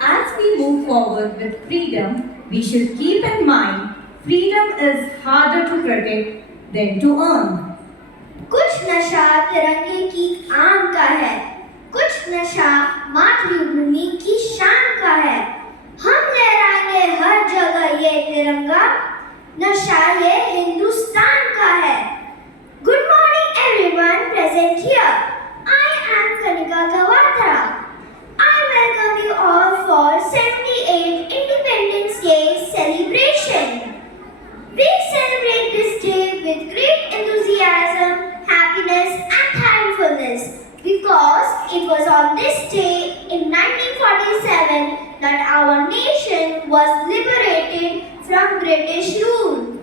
As we move forward with freedom, we should keep in mind freedom is harder to protect than to earn. कुछ नशा तिरंगे की आन का है, कुछ नशा मातृभूमि की शान का है। हम लहराएंगे हर जगह ये तिरंगा, नशा ये हिंदुस्तान का है। Good morning everyone present here. I am Kanika Gawatra. I welcome you all for 78th Independence Day celebration. We celebrate this day with great enthusiasm, happiness and thankfulness because it was on this day in 1947 that our nation was liberated from British rule.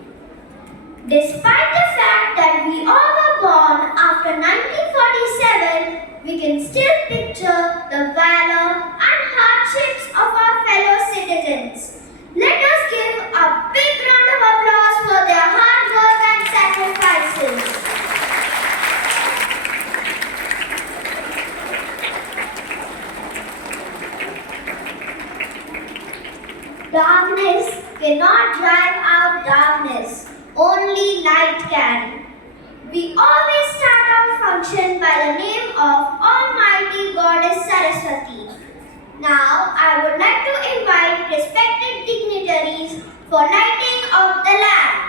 Despite the fact that we all were born after 1947, we can still picture the valor and hardships of our fellow citizens. Let us give a big round of applause for their hard work and sacrifices. Darkness cannot drive out darkness, only light can. We always start our function by the name of Almighty Goddess Saraswati. Now, I would like to invite respected dignitaries for lighting of the lamp.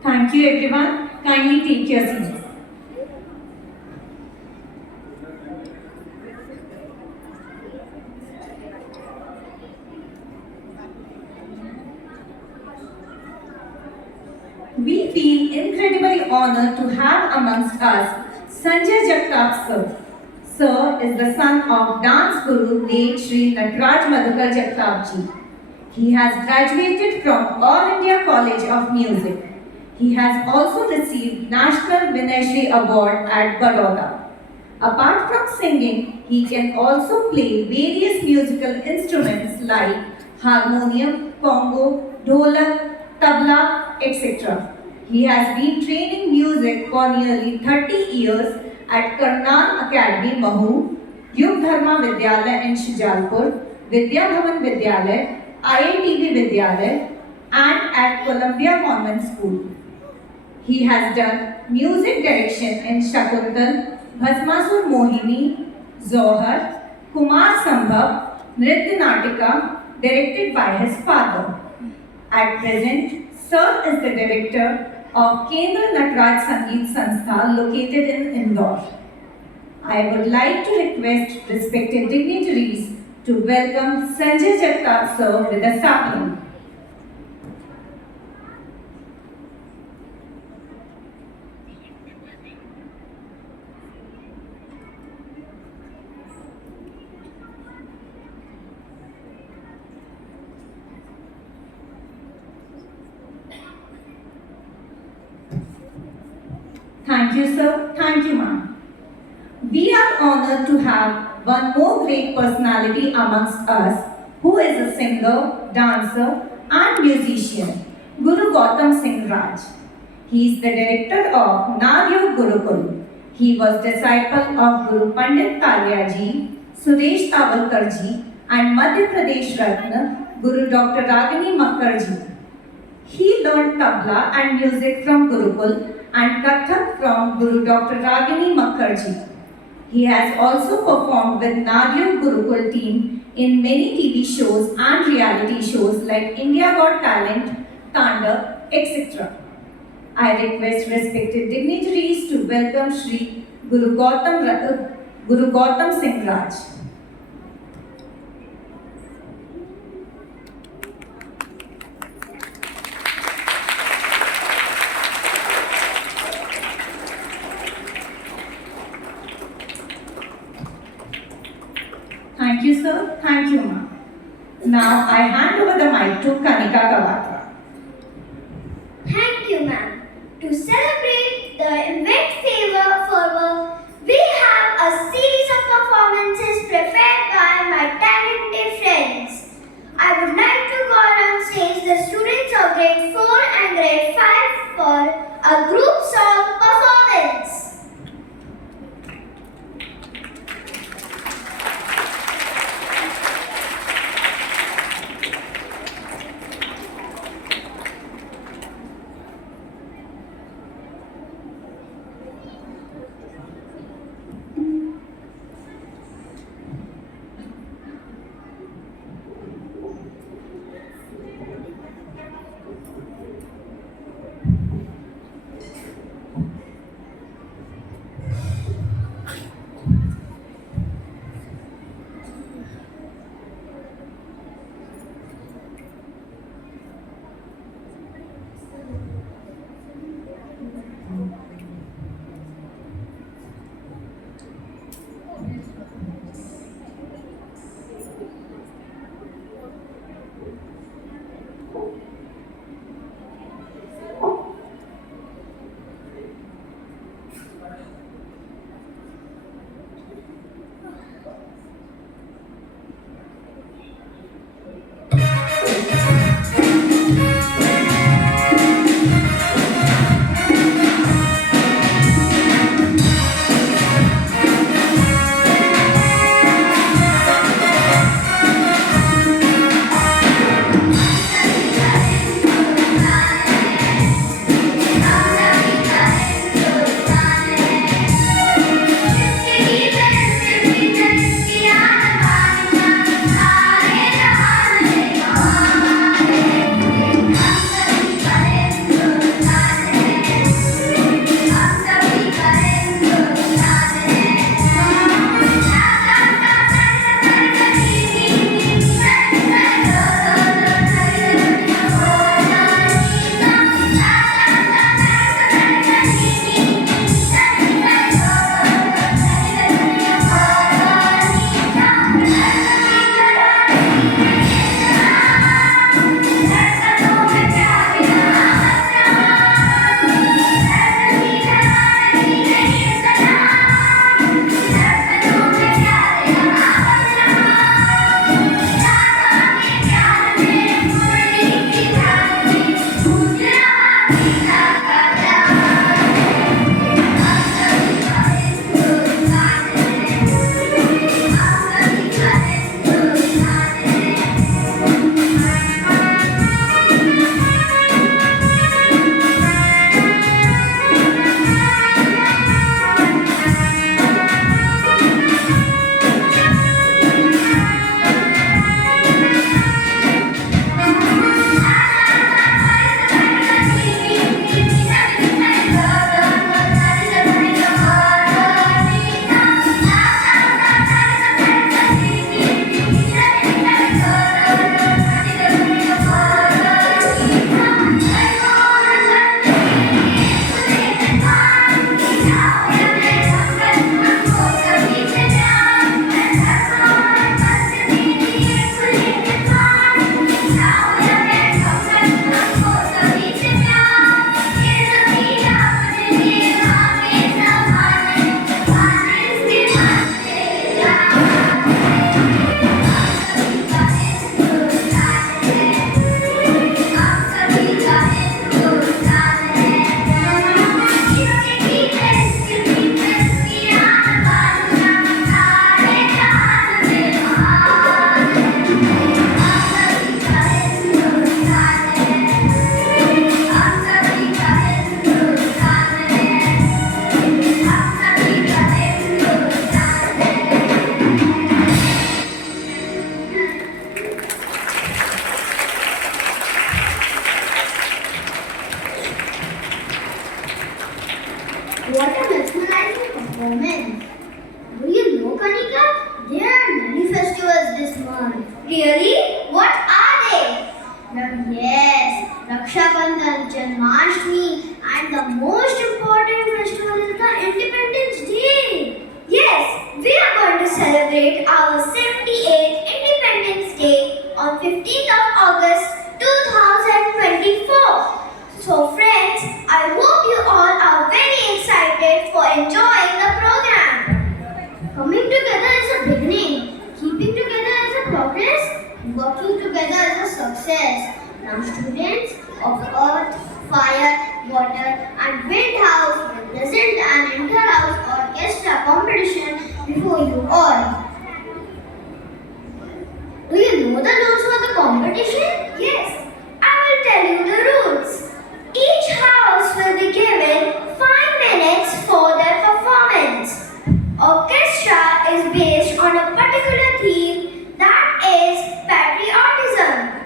Thank you everyone. Kindly take your seats. We feel incredibly honored to have amongst us Sanjay Jagtap sir. Sir is the son of dance guru late Shri Nataraj Madhukar Jagtap ji. He has graduated from All India College of Music. He has also received National Vinay Shri Award at Baroda. Apart from singing, he can also play various musical instruments like harmonium, congo, dholak, tabla, etc. He has been training music for nearly 30 years at Karnan Academy, Mahu, Yug Dharma Vidyalaya in Shijalpur, Vidya Bhavan Vidyalaya, IITB Vidyalaya, and at Columbia Convent School. He has done music direction in Shakuntal, Bhasmasur Mohini, Zohar, Kumar Sambhav, Nritya Natika, directed by his father. At present, Sir is the director of Kendra Nataraj Sangeet Sanstha located in Indore. I would like to request respected dignitaries to welcome Sanjay Jagtap Sir with a sapling. Thank you, sir. Thank you, ma'am. We are honored to have one more great personality amongst us who is a singer, dancer, and musician, Guru Gautam Singh Raj. He is the director of Nadyo Gurukul. He was disciple of Guru Pandit Talyaji, Suresh Tawalkarji, and Madhya Pradesh Ratna Guru Dr. Ragini Makkarji. He learned tabla and music from Gurukul and Kathak from Guru Dr. Ragini Makkarji. He has also performed with Nadyo Gurukul team in many TV shows and reality shows like India Got Talent, Tanda, etc. I request respected dignitaries to welcome Shri Guru Gautam Singh Raj. Thank you, sir. Thank you, ma'am. Now I hand over the mic to Kanika Kawatra. Thank you, ma'am. To celebrate the event favor forward, we have a series of performances prepared by my talented friends. I would like to call on stage the students of grade 4 and grade 5 for a group song performance. What a mesmerizing performance! Do you know, Kanika? There are many festivals this month. Really? What are they? Yes, Raksha Bandhan, Janmashtami, and the most important festival is the Independence Day. Yes, we are going to celebrate our 78th Independence Day on 15th of August 2024. So friends, I hope you all are very excited for enjoying the program. Coming together is a beginning, keeping together is a progress, working together is a success. Now students of Earth, Fire, Water and Wind House will present an inter-house orchestra competition before you all. Do you know the rules for the competition? Yes, I will tell you the rules. Each house will be given 5 minutes for their performance. Orchestra is based on a particular theme, that is patriotism.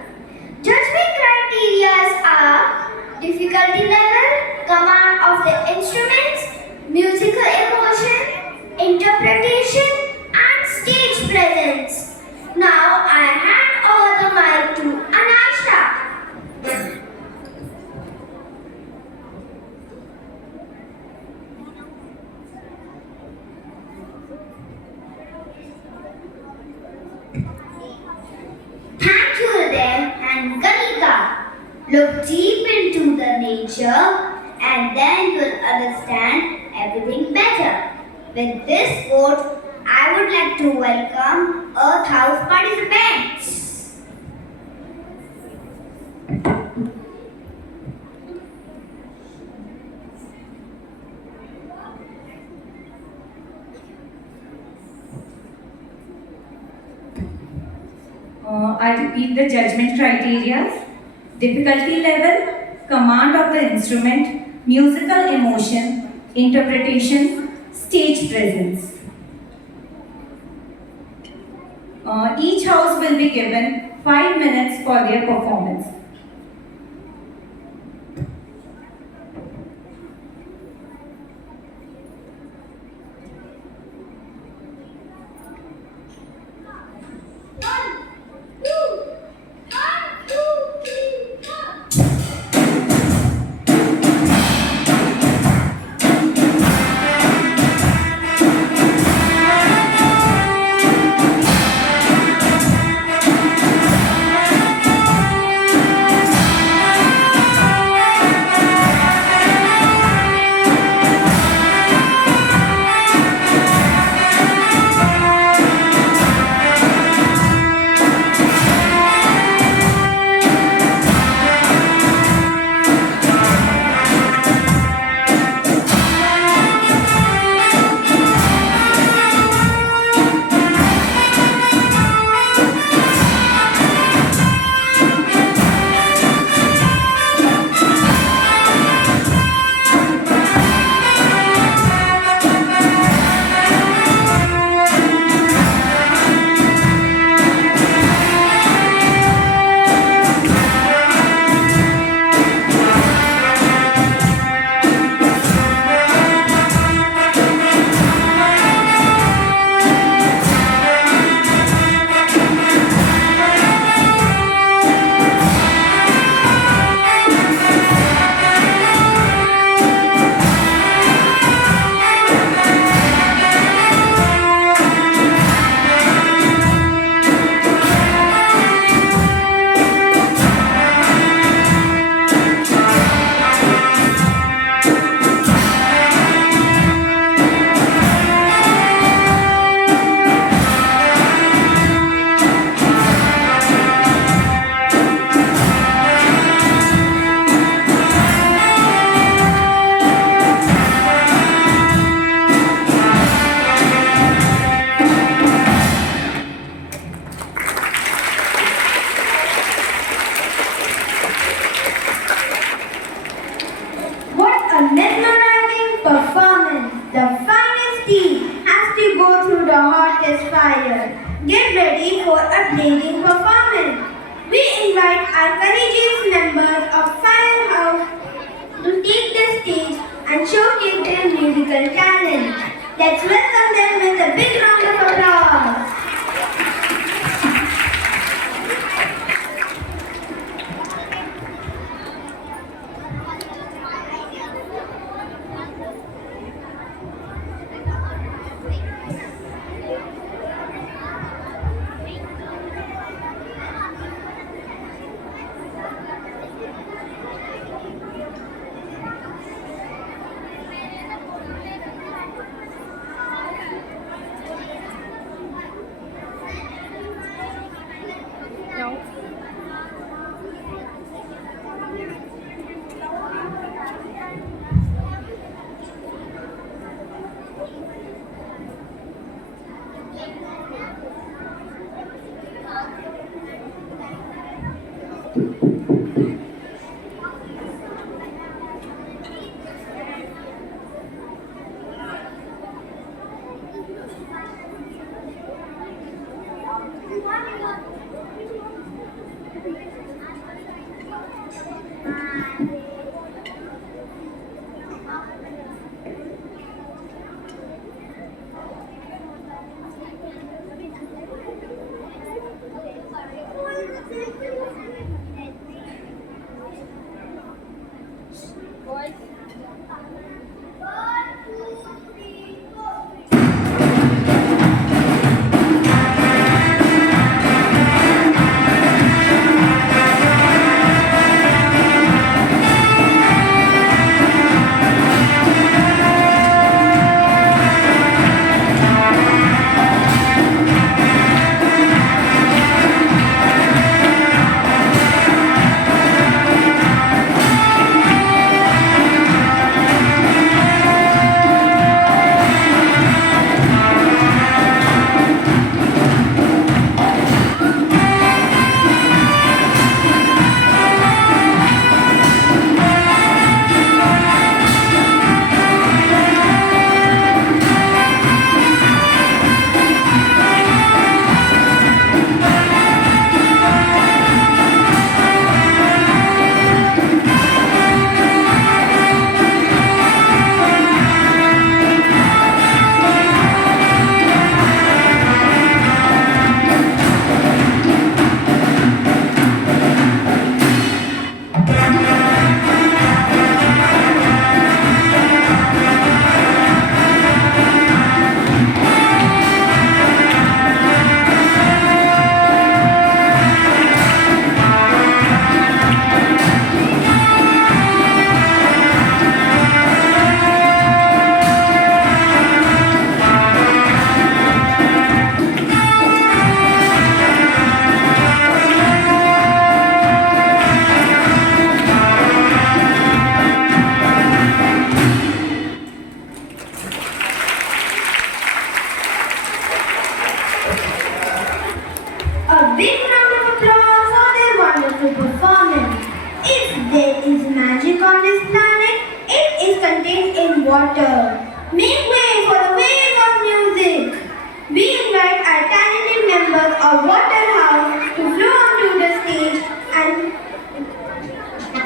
Judgment criteria are difficulty level, command of the instruments, musical emotion, interpretation and stage presence. Now I hand over the mic to Anasha. Thank you, Uday and Kanika. Look deep into the nature and then you'll understand everything better. With this quote, I would like to welcome Earth House participants. I repeat the judgment criteria. Difficulty level, command of the instrument, musical emotion, interpretation, stage presence. Each house will be given 5 minutes for their performance. Get ready for a blazing performance. We invite our courageous members of Firehouse to take the stage and showcase their music their talent. Let's welcome them with a big round of applause. A big round of applause for their wonderful performance. If there is magic on this planet, it is contained in water. Make way for the wave of music. We invite our talented members of Water House to flow onto the stage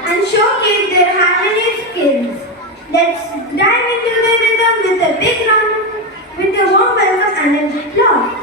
and showcase their harmony skills. Let's dive into the rhythm with a big round, with a warm welcome and a big applause.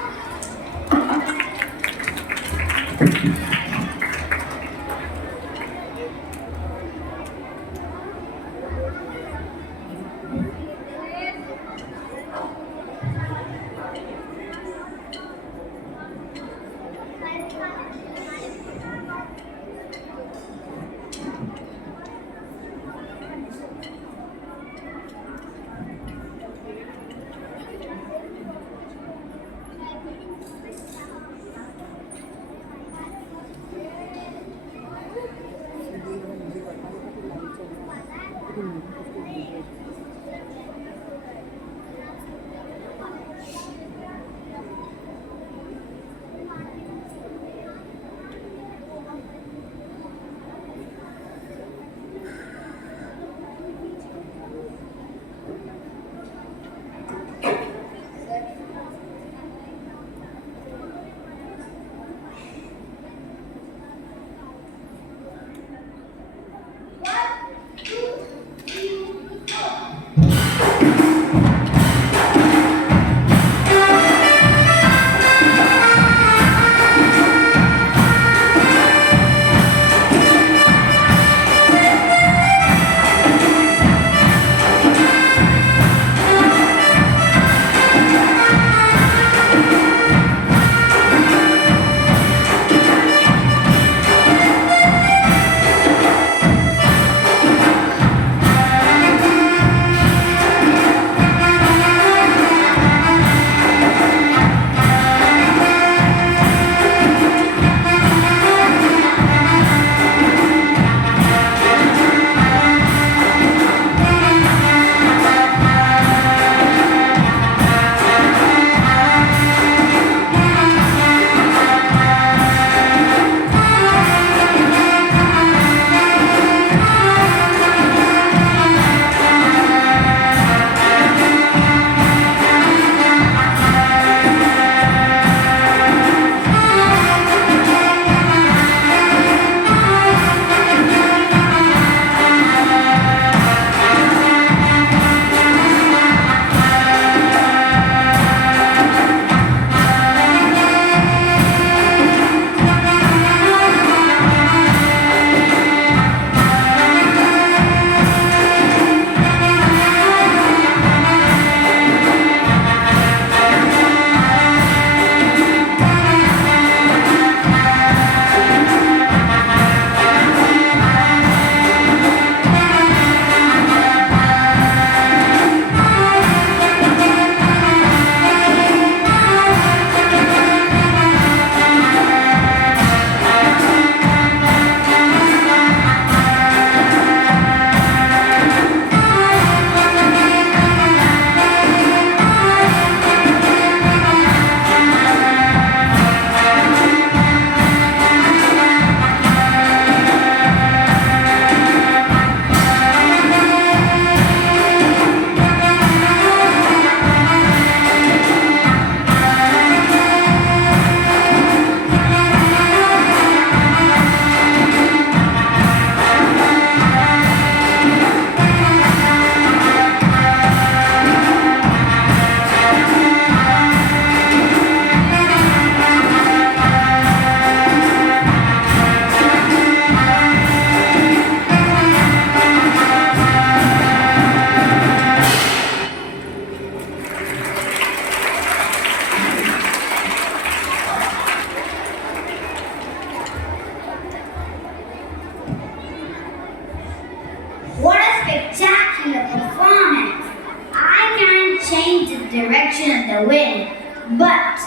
direction of the wind, but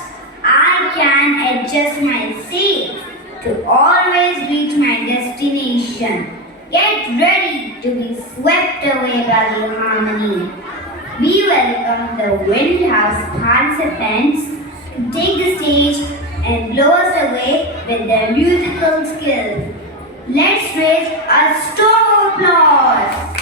I can adjust my sails to always reach my destination. Get ready to be swept away by the harmony. We welcome the Wind House participants to take the stage and blow us away with their musical skills. Let's raise a storm of applause.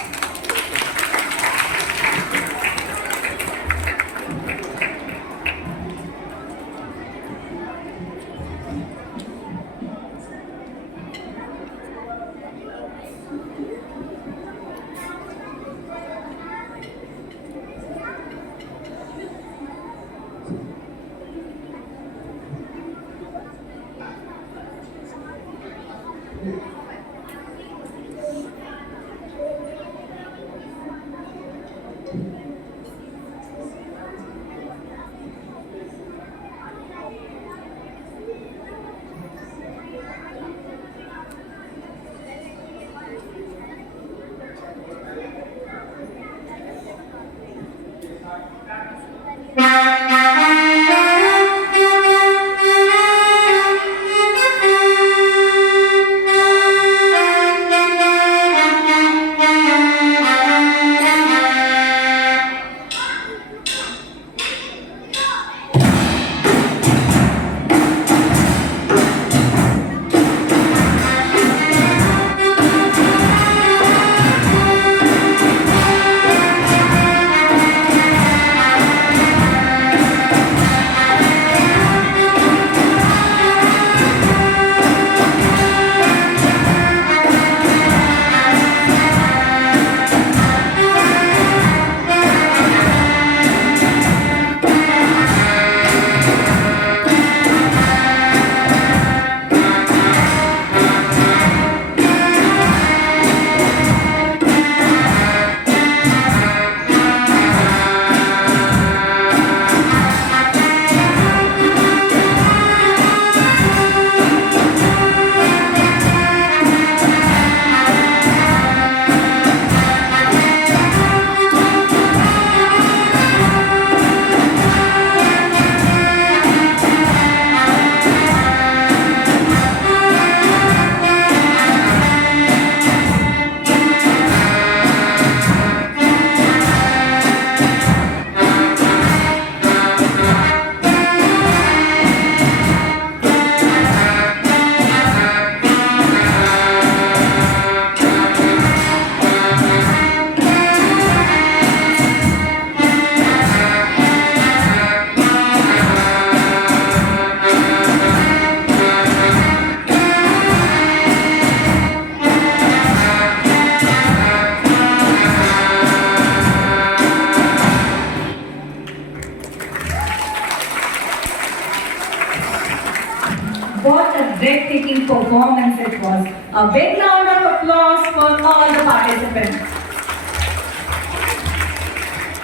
What a breathtaking performance it was. A big round of applause for all the participants.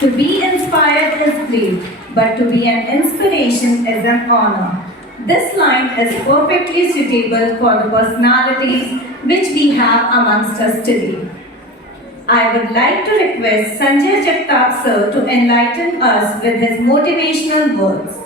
To be inspired is great, but to be an inspiration is an honor. This line is perfectly suitable for the personalities which we have amongst us today. I would like to request Sanjay Jagtap sir to enlighten us with his motivational words.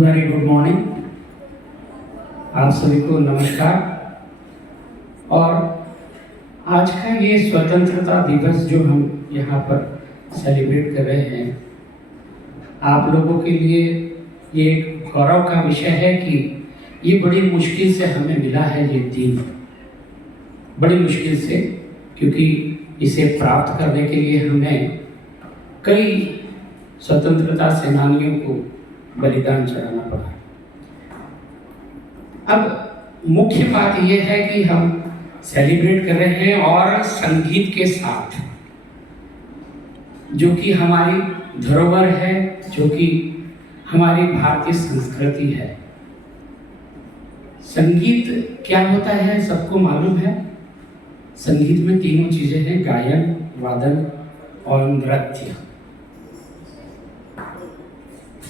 Very good morning, आप सभी को नमस्कार। और आज का ये स्वतंत्रता दिवस जो हम यहाँ पर सेलिब्रेट कर रहे हैं, आप लोगों के लिए ये एक गौरव का विषय है कि ये बड़ी मुश्किल से हमें मिला है ये दिन, बड़ी मुश्किल से, क्योंकि इसे प्राप्त करने के लिए हमें कई स्वतंत्रता सेनानियों को बलिदान चढ़ाना पड़ा। अब मुख्य बात यह है कि हम सेलिब्रेट कर रहे हैं और संगीत के साथ, जो कि हमारी धरोहर है, जो कि हमारी भारतीय संस्कृति है। संगीत क्या होता है सबको मालूम है। संगीत में तीनों चीजें हैं, गायन, वादन और नृत्य।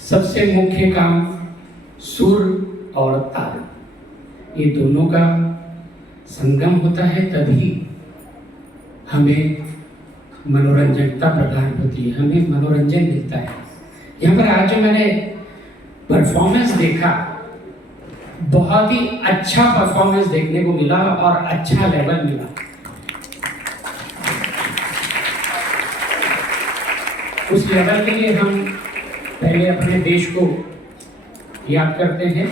सबसे मुख्य काम सुर और ताल, ये दोनों का संगम होता है, तभी हमें मनोरंजकता प्रदान होती है, हमें मनोरंजन मिलता है। यहाँ पर आज जो मैंने परफॉर्मेंस देखा, बहुत ही अच्छा परफॉर्मेंस देखने को मिला और अच्छा लेवल मिला। उस लेवल के लिए हम पहले अपने देश को याद करते हैं।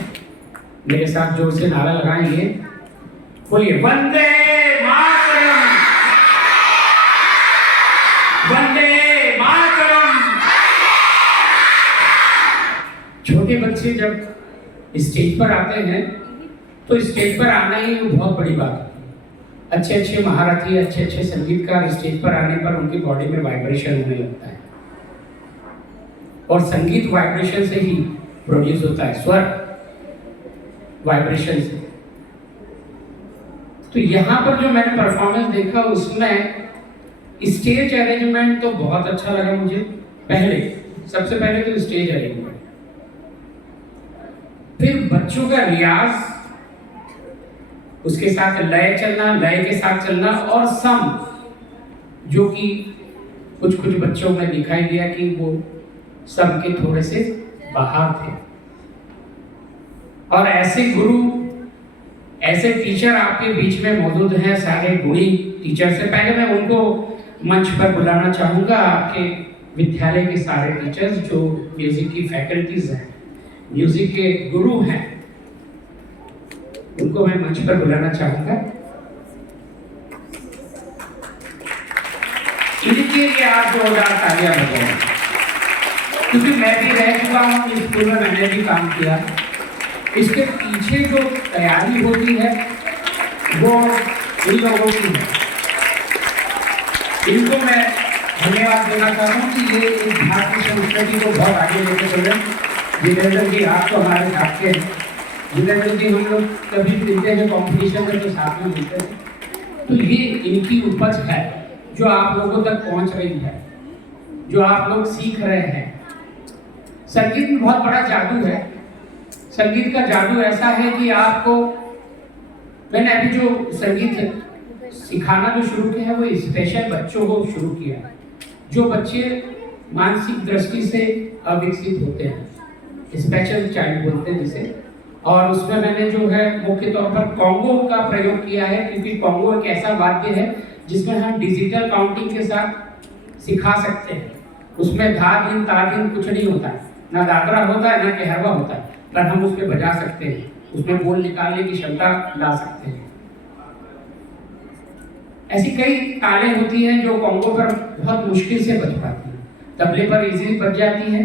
मेरे साथ जोर से नारा लगाएंगे, बोलिए वंदे मातरम, वंदे मातरम। छोटे बच्चे जब स्टेज पर आते हैं तो स्टेज पर आना ही बहुत बड़ी बात है। अच्छे अच्छे महारथी, अच्छे अच्छे संगीतकार स्टेज पर आने पर उनकी बॉडी में वाइब्रेशन होने लगता है, और संगीत वाइब्रेशन से ही प्रोड्यूस होता है, स्वर वाइब्रेशन से। तो यहाँ पर जो मैंने परफॉर्मेंस देखा उसमें स्टेज अरेंजमेंट तो बहुत अच्छा लगा मुझे। सबसे पहले तो स्टेज अरेंजमेंट, फिर बच्चों का रियाज, उसके साथ लय चलना, लय के साथ चलना, और सम, जो कि कुछ बच्चों में दिखाई दिया कि वो सम के थोड़े से बाहर थे। और ऐसे गुरु, ऐसे टीचर आपके बीच में मौजूद हैं, सारे गुणी टीचर से। पहले मैं उनको मंच पर बुलाना चाहूँगा, आपके विद्यालय के सारे टीचर्स जो म्यूजिक की फैकल्टीज हैं, म्यूजिक के गुरु हैं, उनको मैं मंच पर बुलाना चाहूँगा। इनके लिए आप जोरदार तालियां बजाएं, क्योंकि मैं भी रह चुका हूँ इस स्कूल में, मैंने भी काम किया। इसके पीछे जो तैयारी होती है वो इन लोगों की है। इनको मैं धन्यवाद देना चाहता हूँ कि ये इस भारतीय संस्कृति को बहुत आगे लेके चल रहे हैं। जितेंद्र जी, आप तो हमारे साथ के हैं। जितेंद्र जी, हम लोग कभी मिलते हैं कॉम्पिटिशन में तो साथ में मिलते हैं। तो ये इनकी उपज है जो आप लोगों तक पहुँच रही है, जो आप लोग सीख रहे हैं। संगीत में बहुत बड़ा जादू है। संगीत का जादू ऐसा है कि आपको, मैंने अभी जो संगीत सिखाना जो शुरू किया है वो स्पेशल बच्चों को शुरू किया है, जो बच्चे मानसिक दृष्टि से अविकसित होते हैं, स्पेशल चाइल्ड बोलते हैं जिसे। और उसमें मैंने जो है मुख्य तौर पर कॉन्गो का प्रयोग किया है, क्योंकि कॉन्गो एक ऐसा वाद्य है जिसमें हम डिजिटल काउंटिंग के साथ सिखा सकते हैं। उसमें धा दिन ता दिन कुछ नहीं होता है, ना दादरा होता है ना कहरवा होता है, पर हम उस पर बजा सकते हैं, उसमें बोल निकालने की क्षमता ला सकते हैं। ऐसी कई तालें होती हैं जो कॉन्गो पर बहुत मुश्किल से बज पाती हैं। तबले पर इजीली बज जाती है,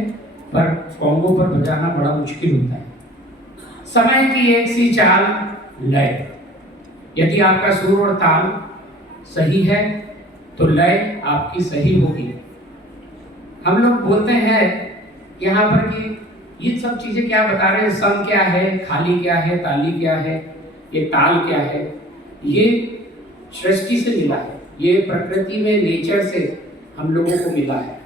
पर कॉन्गो पर बजाना बड़ा मुश्किल होता है। समय की एक सी चाल, लय। यदि आपका सुर और ताल सही है तो लय आपकी सही होगी। हम लोग बोलते हैं यहाँ पर कि ये सब चीजें क्या बता रहे हैं, सम क्या है, खाली क्या है, ताली क्या है, ये ताल क्या है। ये सृष्टि से मिला है, ये प्रकृति में, नेचर से हम लोगों को मिला है।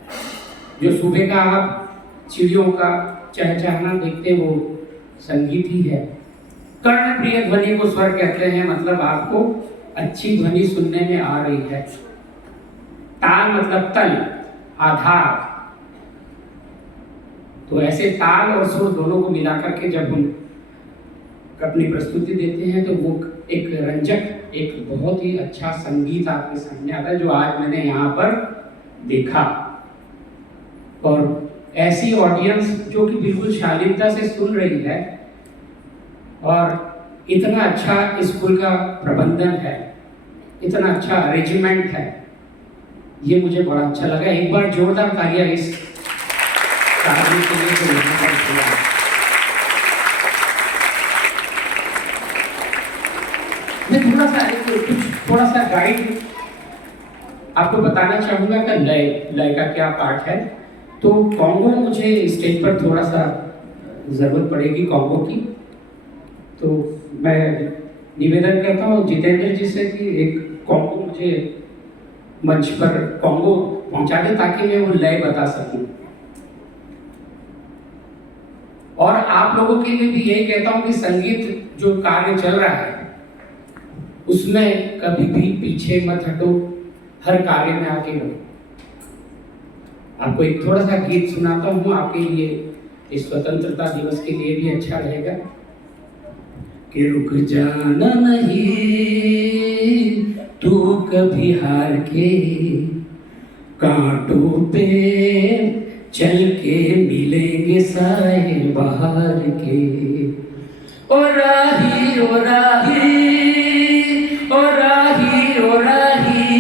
जो सुबह का आप चिड़ियों का चहचहाना देखते हैं वो संगीत ही है। कर्ण प्रिय ध्वनि को स्वर कहते हैं, मतलब आपको अच्छी ध्वनि सुनने में आ रही है। ताल मतलब तल, आधार। तो ऐसे ताल और सुर दोनों को मिलाकर के जब हम अपनी प्रस्तुति देते हैं तो वो एक रंजक, एक बहुत ही अच्छा संगीत आपके सामने आता है, जो आज मैंने यहाँ पर देखा। और ऐसी ऑडियंस जो कि बिल्कुल शालीनता से सुन रही है, और इतना अच्छा स्कूल का प्रबंधन है, इतना अच्छा अरेंजमेंट है, ये मुझे बड़ा अच्छा लगा। एक बार जोरदार तालियां इस कार्य के लिए जो यहाँ पर किया। मैं थोड़ा सा गाइड आपको बताना चाहूँगा कि लय का क्या पार्ट है। तो कॉन्गो मुझे स्टेज पर थोड़ा सा ज़रूरत पड़ेगी कॉन्गो की। तो मैं निवेदन करता हूँ जितेंद्र जी से कि एक कॉम्बो मुझे मंच पर कॉम्बो पहुंचा दे ताकि मैं वो लय बता सकूं। और आप लोगों के लिए भी यही कहता हूं कि संगीत जो कार्य चल रहा है उसमें कभी भी पीछे मत हटो, हर कार्य में आगे बढ़ो। आपको एक थोड़ा सा गीत सुनाता हूँ आपके लिए, इस स्वतंत्रता दिवस के लिए भी अच्छा रहेगा। कि रुक जाना नहीं तू कभी हार के, कांटों पे चल के मिलेंगे साए बहार के। ओ राही ओ राही ओ राही ओ राही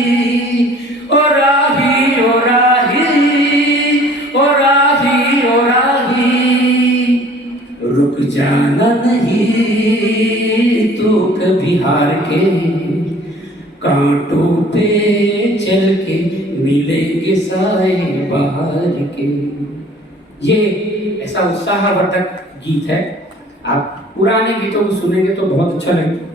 ओ राही ओ राही ओ राही ओ राही, रुक जाना नहीं तो कभी हार के, कांटों पे चल के मिलेंगे साए बहार के। ये ऐसा उत्साहवर्धक गीत है। आप पुराने गीतों को सुनेंगे तो बहुत अच्छा लगेगा।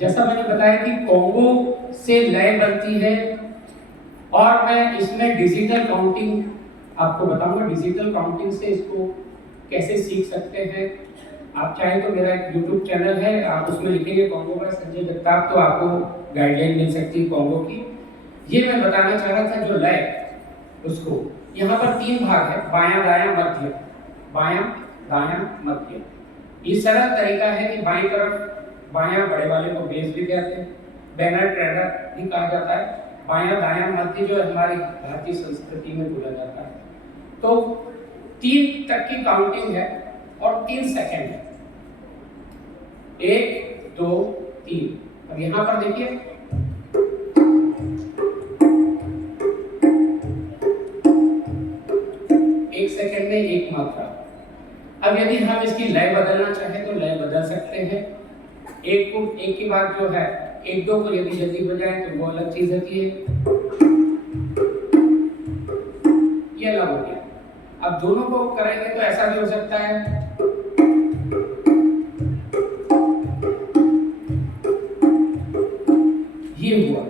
जैसा मैंने बताया कि कॉन्गो से लय बनती है और मैं इसमें डिजिटल काउंटिंग आपको बताऊंगा। डिजिटल काउंटिंग से इसको कैसे सीख सकते हैं। आप चाहे तो मेरा एक YouTube चैनल है, आप उसमें लिखेंगे कॉन्गो बाय संजय जगताप तो आपको गाइडलाइन मिल सकती है कॉन्गो की। ये मैं बताना चाह रहा था जो लय उसको, यहाँ पर 3 भाग है, बायां दायां मध्य, बायां दायां मध्य। ये सरल तरीका है कि बाईं तरफ बायां बड़े वाले को बेस भी कहते हैं, बैनर ट्रेडर भी कहा जाता है। बायां दायां मध्य जो हमारी भारतीय संस्कृति में बोला जाता है। तो 3 तक की काउंटिंग है और 3 सेकंड है। 1 2 3। अब यहाँ पर देखिए एक सेकंड में 1 मात्रा। अब यदि हम इसकी लय बदलना चाहें तो लय बदल सकते हैं। एक की बात जो है 1 2 को यदि जल्दी बजाएं तो वो अलग चीज होती है, ये अलग हो गया। अब दोनों को करेंगे तो ऐसा भी हो सकता है, ये हुआ।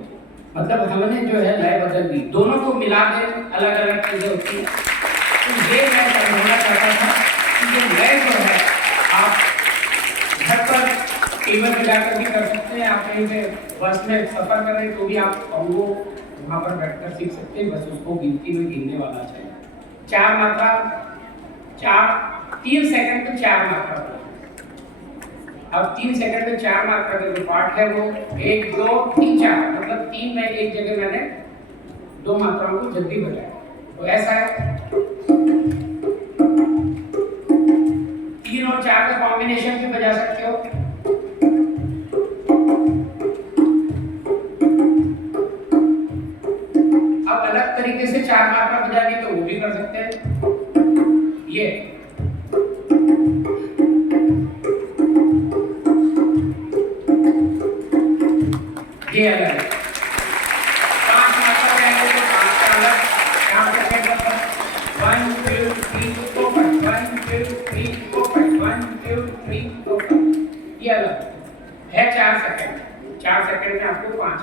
मतलब हमने जो है लय बदल दी, दोनों को मिला के अलग अलग चीजें होती है। तो ये मैं समझाना चाहता था कि ये लय जो है आप घर पर टेबल पे जाकर भी कर सकते हैं। आप कहीं पे बस में सफर कर रहे हैं तो भी आप कॉन्गो वहाँ पर बैठकर सीख सकते हैं। बस उसको गिनती में गिनने वाला चाहिए। 4 मात्रा, 3 सेकंड पे 4 मात्रा। अब 3 सेकंड में 4 मात्रा का जो पार्ट है वो 1 2 3 4, मतलब 3 में एक जगह मैंने 2 मात्राओं को जल्दी बजाया। तो ऐसा है 3 और 4 का कॉम्बिनेशन भी बजा सकते हो। ये अलग। 5 मात्रा जाएंगे तो 5 का अलग। 4 सेकंड पर 1 2 3 4 1 2 3 4 1 2 3 4 ये अलग है। 4 सेकंड, 4 सेकंड में आपको 5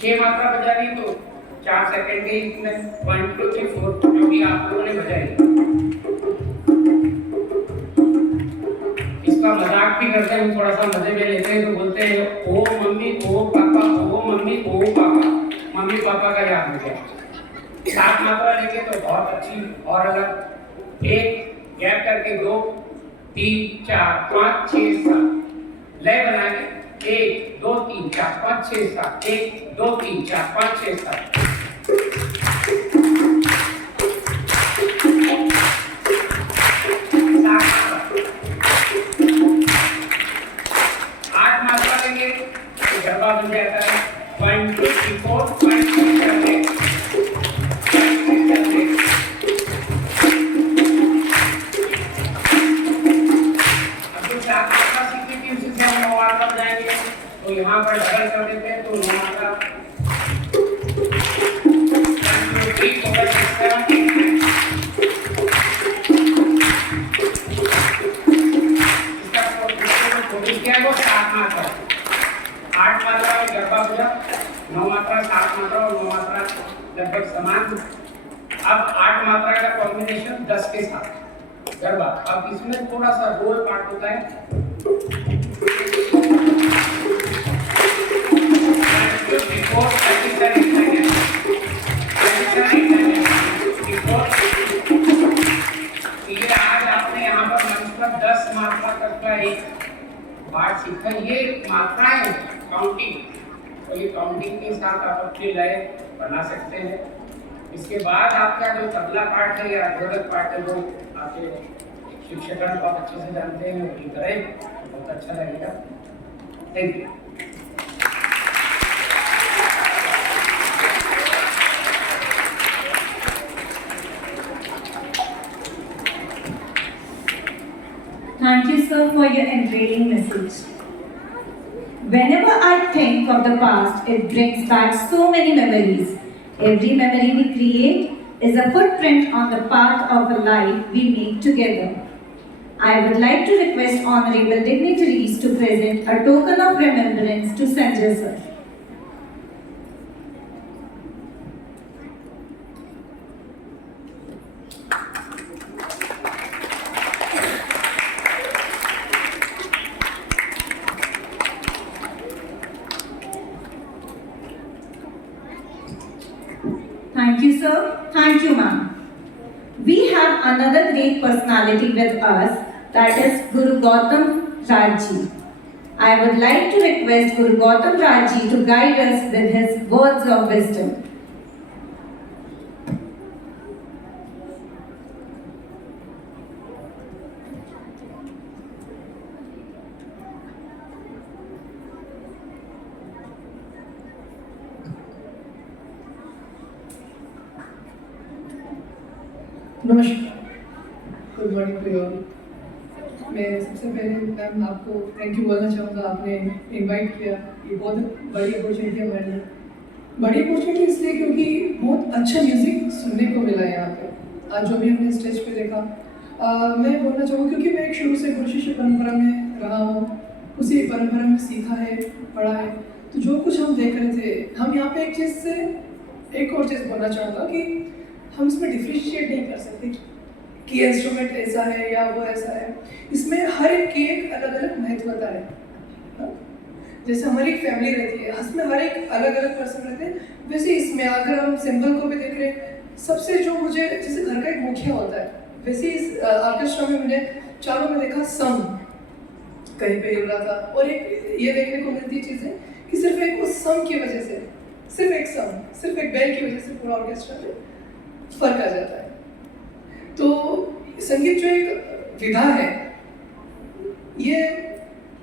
6 मात्रा बजानी तो 4 सेकंड के इसमें 1 2 3 4 जो भी आप लोगों ने बजाई। इसका मजाक भी करते हैं, हम थोड़ा सा मजे में लेते हैं तो बोलते हैं ओ मम्मी ओ पापा, ओ मम्मी ओ पापा, मम्मी पापा का याद हो गया। 7 मात्रा लेंगे तो बहुत अच्छी और अलग। 1 गैप करके 2 3 4 5 6 7 लय बनाएंगे। 1 2 3 4 5 6 7 1 2 3 4 5 6 7। 8 मात्रा लेंगे तो गरबा बन जाता है। 1 2 3 4 5 6 7 8 अब तो 7 मात्रा सीखी थी उसी से हम 9 मात्रा बजाएंगे तो यहाँ पर डबल कर देते हैं तो 9 मात्रा 1 2 3 4 5 6 7 8 9। क्या है वो 7 मात्रा। 8 मात्रा में गरबा बजा, 9 मात्रा 7 मात्रा और 9 मात्रा लगभग समान। अब 8 मात्रा का कॉम्बिनेशन 10 के साथ गरबा। अब इसमें थोड़ा सा रोल पार्ट होता है। ये आज आपने यहाँ पर मंच पर 10 मात्रा तक का एक पार्ट सीखा। ये मात्राएं काउंटिंग, तो ये काउंटिंग के साथ आप अपनी लय बना सकते हैं। इसके बाद आपका जो तबला पार्ट है या ढोलक पार्ट है वो आपके शिक्षकगण बहुत अच्छे से जानते हैं, वही करें, बहुत अच्छा लगेगा। Thank you. Thank you, sir, for your enraging message. Whenever I think of the past, it brings back so many memories. Every memory we create is a footprint on the path of a life we make together. I would like to request honorable dignitaries to present a token of remembrance to Sanjay sir. Thank you, sir. Thank you, ma'am. We have another great personality with us, that is Guru Gautam Rajji. I would like to request Guru Gautam Rajji to guide us with his words of wisdom. नमस्कार, good morning to you all. मैं सबसे पहले मैम आपको thank you बोलना चाहूँगा, आपने इनवाइट किया। ये बहुत बड़ी अपॉर्चुनिटी है हमारे लिए। बड़ी अपॉर्चुनिटी इसलिए क्योंकि बहुत अच्छा म्यूज़िक सुनने को मिला है यहाँ पे। आज जो भी हमने स्टेज पे देखा, मैं बोलना चाहूँगा क्योंकि मैं एक शुरू से गुरु शिष्य परंपरा में रहा हूँ, उसी परंपरा में सीखा है, पढ़ा है। तो जो कुछ हम देख रहे थे, हम यहाँ पे एक चीज़ से एक और चीज़ बोलना चाहूँगा कि हम इसमें डिफ्रेंशिएट नहीं कर सकते कि इंस्ट्रूमेंट ऐसा है या वो ऐसा है। इसमें हर एक की एक अलग अलग महत्वता है। जैसे हमारी एक फैमिली रहती है, उसमें हर एक अलग अलग पर्सन रहते हैं, वैसे इसमें अगर हम सिंबल को भी देख रहे हैं, सबसे जो मुझे जैसे घर का एक मुखिया होता है, वैसे इस ऑर्केस्ट्रा में मैंने चारों में देखा सम कहीं पे हिल रहा था। और एक ये देखने को मिलती चीज़ें कि सिर्फ एक उस सम की वजह से, सिर्फ एक सम, सिर्फ एक बेल की वजह से पूरा ऑर्केस्ट्रा में फर्क आ जाता है। तो संगीत जो एक विधा है, ये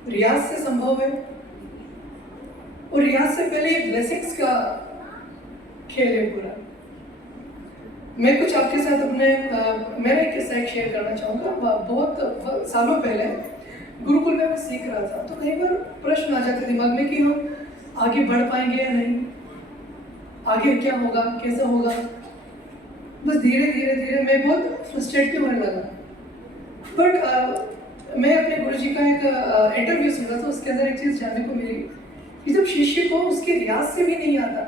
रियाज से संभव है और रियाज से पहले ये ब्लेसिंग्स का खेल है पूरा। मैं कुछ आपके साथ अपने मेरा एक किस्सा शेयर करना चाहूँगा। बहुत सालों पहले गुरुकुल में मैं सीख रहा था, तो कई बार प्रश्न आ जाते दिमाग में कि हम आगे बढ़ पाएंगे या नहीं, आगे क्या होगा, कैसा होगा। बस धीरे धीरे धीरे मैं बहुत फ्रस्ट्रेट होने लगा। बट मैं अपने गुरुजी का एक इंटरव्यू सुना था, उसके अंदर एक चीज़ जानने को मिली कि जब शिष्य को उसके रियाज से भी नहीं आता,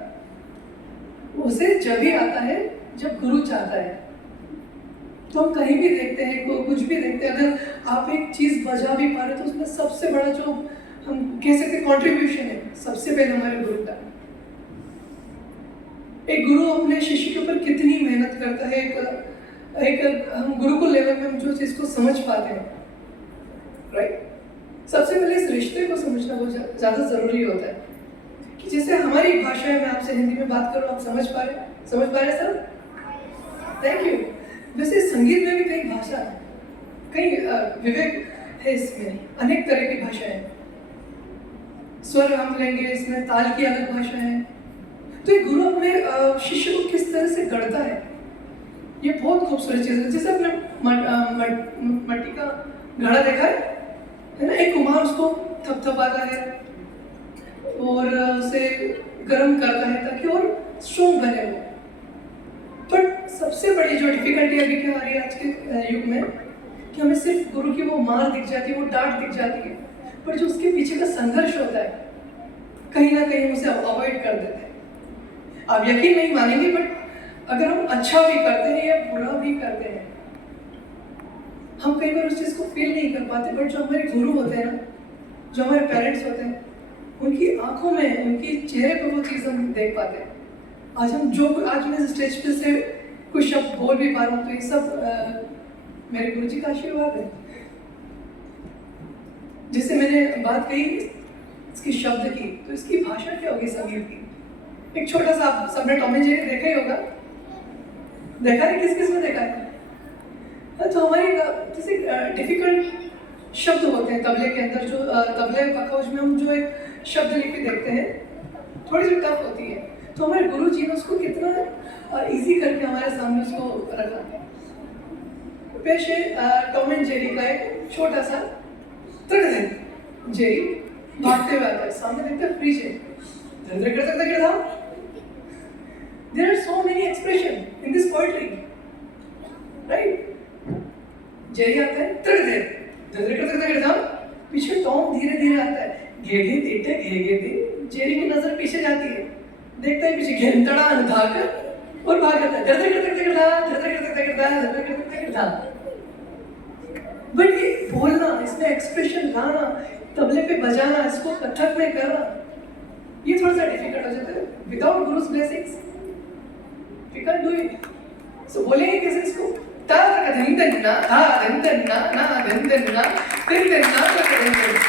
उसे जब भी आता है जब गुरु चाहता है। तो हम कहीं भी देखते हैं, कुछ भी देखते हैं, अगर आप एक चीज़ बजा भी पा रहे तो उसमें सबसे बड़ा जो हम कह सकते कंट्रीब्यूशन है, सबसे पहले हमारे गुरु का। एक गुरु अपने शिष्य के ऊपर कितनी मेहनत करता है, एक हम गुरुकुल लेवल में हम जो चीज़ को समझ पाते हैं, राइट। सबसे पहले इस रिश्ते को समझना बहुत ज़्यादा ज़रूरी होता है कि जैसे हमारी भाषा है, मैं आपसे हिंदी में बात करूँ, आप समझ पा रहे सर? Thank you. वैसे संगीत में भी कई भाषा है, कई विवेक है इसमें, अनेक तरह की भाषा है। स्वर हम लेंगे, इसमें ताल की अलग भाषा है। तो एक गुरु अपने शिष्य को किस तरह से गढ़ता है, ये बहुत खूबसूरत चीज़ है। जैसे आपने मट्टी का घड़ा देखा है ना, एक कुम्हार उसको थपथपाता है और उसे गर्म करता है ताकि और स्ट्रॉन्ग बने वो। बट सबसे बड़ी जो डिफिकल्टी अभी क्या आ रही है आज के युग में, कि हमें सिर्फ गुरु की वो मार दिख जाती है, वो डांट दिख जाती है, पर जो उसके पीछे का संघर्ष होता है कहीं ना कहीं उसे अवॉइड कर देते हैं। आप यकीन नहीं मानेंगे, बट अगर हम अच्छा भी करते हैं या बुरा भी करते हैं, हम कई बार उस चीज़ को फील नहीं कर पाते। बट जो हमारे गुरु होते हैं ना, जो हमारे पेरेंट्स होते हैं, उनकी आंखों में, उनके चेहरे पर वो चीज़ हम देख पाते हैं। आज मैं स्टेज पे से कुछ शब्द बोल भी पा रहा हूँ, तो ये सब मेरे गुरु जी का आशीर्वाद है। जैसे मैंने बात कही इसकी शब्द की, तो इसकी भाषा क्या होगी संगीत की। एक छोटा सा, सबने टॉम एंड जेरी देखा ही होगा, देखा है? किस में देखा है? तो हमारी जैसे डिफिकल्ट शब्द होते हैं तबले के अंदर, जो तबले पखाउज में हम जो एक शब्द लिपि देखते हैं, थोड़ी सी टफ होती है। तो हमारे गुरु जी ने उसको कितना इजी करके हमारे सामने उसको रखा। पेश है टॉम एंड जेरी का एक छोटा सा तड़क। जेरी भागते हुए आता है, सामने देखते हैं फ्रिज है, there are so many expression in this poetry, right? Jerry आता है तड़क, पीछे टॉम धीरे धीरे आता है, घेगे दे, जेरी की नजर पीछे जाती है, देखता है पीछे घेंतड़ा धाकर और भाग जाता है। बट ये बोलना, इसमें एक्सप्रेशन लाना, तबले पे बजाना, इसको कथक में करना, ये थोड़ा सा डिफिकल्ट हो जाता है। Without guru's blessings we can do it. So बोलेंगे कैसे इसको? ता का धंधन्ना धा धंधन्ना ना धंधन्ना धंधन्ना का धंधन्ना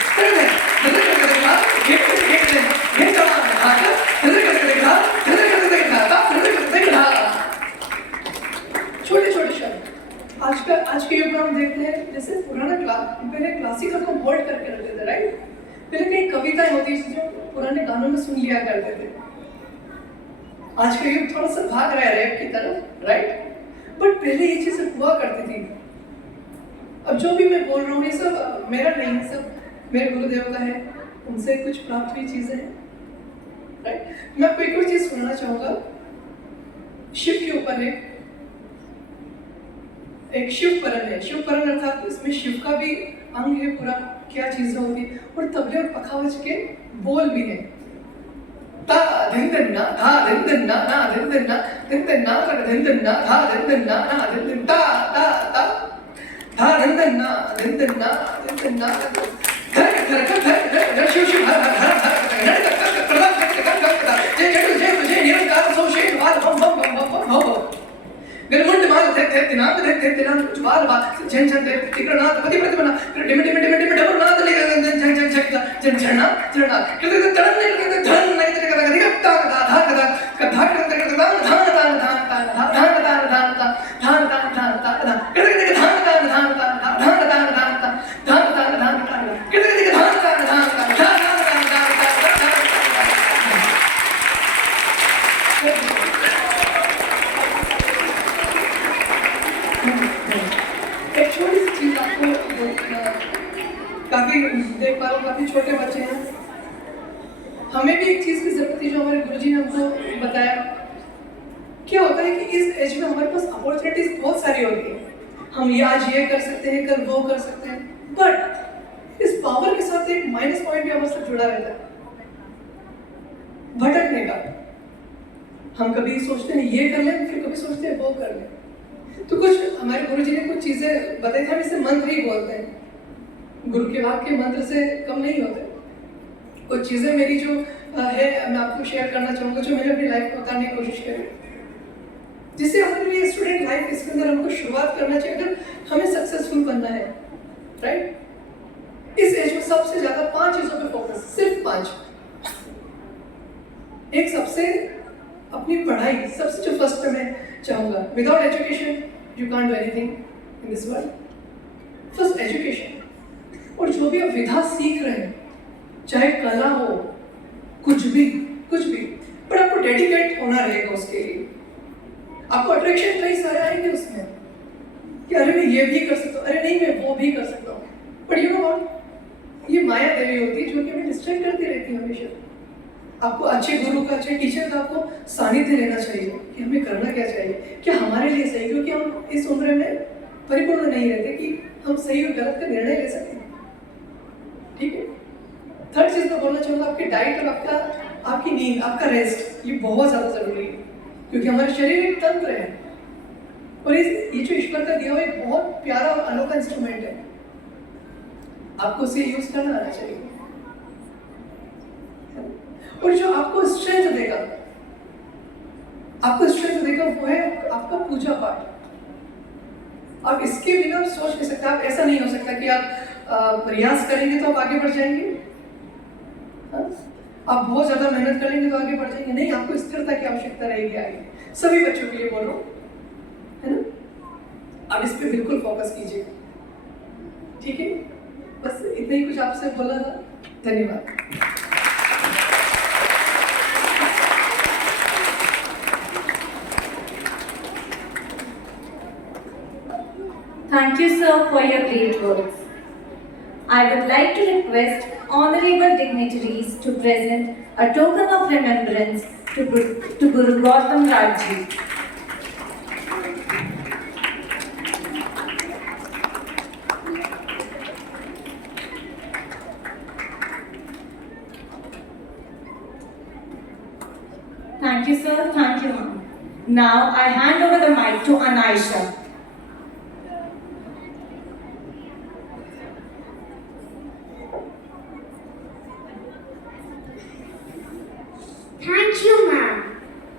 छोटे छोटे शब्द आज के युग में हम देखते हैं, जैसे पहले क्लासिकल को बोल्ड करके रखते थे, राइट। पहले कई कविताएं होती थी जो पुराने गानों में सुन लिया करते थे। आज का युग थोड़ा सा भाग रहा है रैप की तरफ, राइट। बट पहले ये चीजें हुआ करती थी। अब जो भी मैं बोल रहा हूँ ये सब मेरा नहीं है, सब मेरे गुरुदेव का है, उनसे कुछ प्राप्त हुई चीजें हैं, राइट। मैं आपको एक और चीज सुनाना चाहूंगा। शिव के ऊपर एक शिव परन है। शिव परन अर्थात इसमें शिव का भी अंग है पूरा, क्या चीजें होगी, और तबले और पखावज के बोल भी है। ता धंधन्ना धा धंधन्ना ना धंधन्ना धंधन्ना का धंधन्ना धा धंधन्ना ना धंधन्ना ता ता ता धा धंधन्ना धंधन्ना धंधन्ना धर धर धर धर शिव शिव हर हर हर हर जय जय जय जय निरंकार सो शेष वाल बम बम बम बम बम गलमुंड माल थे दिनांक ज्वाल बा जन जन दे तिकरनाथ पति प्रतिमना डिम डिम डिम डिम डबरनाथ ले जन जन जन झरना झरना कहते तड़न नहीं धन नहीं तेरे का दिखता धा कदा कथा करते करते धान धान धान धान धान धान धान धान धान धान धान कहते धान धान धान धान धान धान धान धान धान धान धान कहते धान धान धान धान धान एक छोटी सी चीज आपको काफी देख पा रहा हूँ, काफी छोटे बच्चे हैं, हमें भी एक चीज ज़रूरत थी जो हमारे गुरुजी ने हमको बताया। क्या होता है कि इस एज में हमारे पास अपॉर्चुनिटीज बहुत सारी होती हैं, हम ये आज ये कर सकते हैं, कल वो कर सकते हैं, बट इस पावर के साथ एक माइनस पॉइंट भी हमारे साथ जुड़ा रहता है, भटकने का। हम कभी सोचते हैं ये कर लें, फिर कभी सोचते हैं वो कर लें। तो कुछ हमारे गुरुजी ने कुछ चीजें बताई थी, हम इसे मंत्र ही बोलते हैं, गुरु के वाक्य मंत्र से कम नहीं होते। कुछ चीजें मेरी जो है मैं आपको शेयर करना चाहूंगा, जो मैंने अपनी लाइफ में उतारने की कोशिश करी, जिससे हमारे लिए स्टूडेंट लाइफ इसके अंदर हमको शुरुआत करना चाहिए अगर हमें सक्सेसफुल बनना है, राइट। इस एज में सबसे ज्यादा 5 चीजों पे फोकस, सिर्फ 5। एक सबसे अपनी पढ़ाई, सबसे जो फर्स्ट पे मैं चाहूंगा, without education you can't do anything in this world. First education, और जो भी आप विधा सीख रहे हैं, चाहे कला हो, कुछ भी, पर आपको डेडिकेट होना रहेगा उसके लिए। आपको अट्रैक्शन कई सारे आएंगे उसमें कि अरे मैं ये भी कर सकता हूँ, अरे नहीं मैं वो भी कर सकता हूँ, पर यू नो व्हाट, ये माया देवी होती है जो कि हमें डिस्ट्रैक्ट करती रहती है हमेशा। आपको अच्छे गुरु का, अच्छे टीचर का आपको सानिध्य लेना चाहिए कि हमें करना क्या चाहिए, क्या हमारे लिए सही, क्योंकि हम इस उम्र में परिपूर्ण नहीं रहते कि हम सही और गलत का निर्णय ले सकें, ठीक है। थर्ड चीज मैं बोलना चाहूँगा, आपकी डाइट और आपकी नींद, आपका रेस्ट, ये बहुत ज़्यादा जरूरी है, क्योंकि हमारा शरीर एक तंत्र है और ये जो ईश्वर का दिया हुआ एक बहुत प्यारा और अनोखा इंस्ट्रूमेंट है, आपको उसे यूज करना आना चाहिए। और जो आपको स्ट्रेंथ देगा, वो है आपका पूजा पाठ। आप इसके बिना आप सोच नहीं सकते, आप ऐसा नहीं हो सकता कि आप प्रयास करेंगे तो आप आगे बढ़ जाएंगे, आप बहुत ज्यादा मेहनत करेंगे तो आगे बढ़ जाएंगे, नहीं, आपको स्थिरता की आवश्यकता रहेगी आगे। सभी बच्चों के लिए बोल रहा हूँ, है ना, आप इस पे बिल्कुल फोकस कीजिए, ठीक है। बस इतना ही कुछ आपसे बोलना था, धन्यवाद। Thank you, sir, for your great words. I would like to request honorable dignitaries to present a token of remembrance to Guru Gautam Raj Ji. Thank you, sir. Thank you, ma'am. Now I hand over the mic to Anaisha. Thank you, ma'am.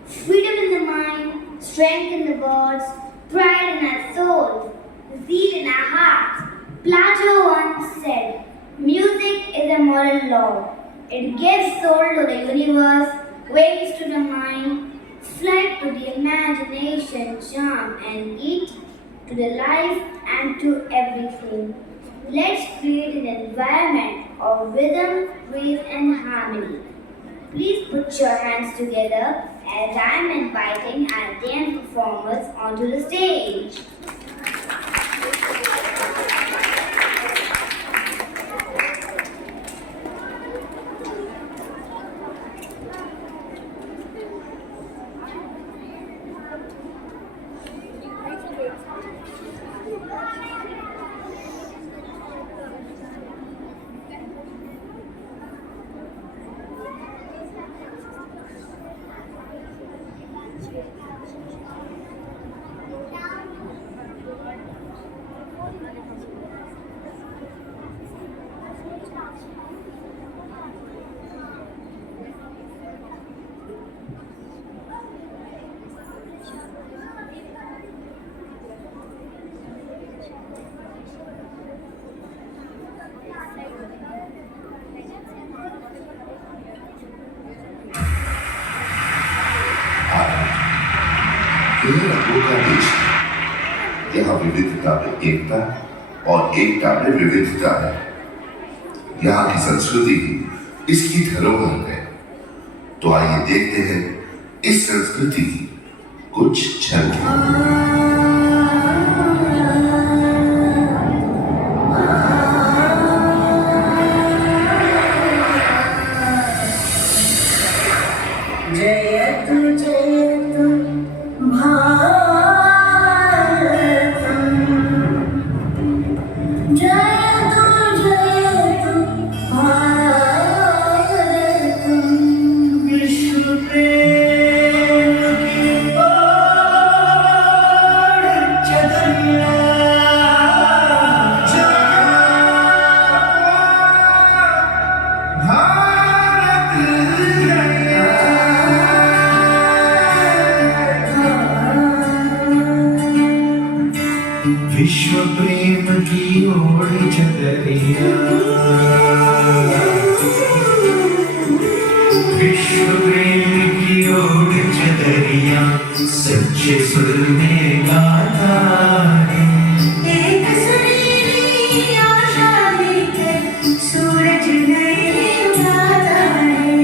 Freedom in the mind, strength in the words, pride in our souls, zeal in our hearts. Plato once said, music is a moral law. It gives soul to the universe, wings to the mind, flight to the imagination, charm and heat to the life and to everything. Let's create an environment of rhythm, praise and harmony. Please put your hands together as I am inviting our dance performers onto the stage. यह रंगों का देश है। यहाँ विविधता में एकता और एकता में विविधता है। यहाँ की संस्कृति ही इसकी धरोहर है। तो आइए देखते हैं इस संस्कृति की कुछ झलकियां। जयतु जयतु भारतम् जयतु जयतु भारतम् विश्व प्रेम की बाढ़ चदरिया विश्व प्रेम की ओर चदरिया विश्व प्रेम की ओर चदरिया सच्चे सुर में गाता है एक सुरीली आशा लेकर सूरज नहीं उगाता है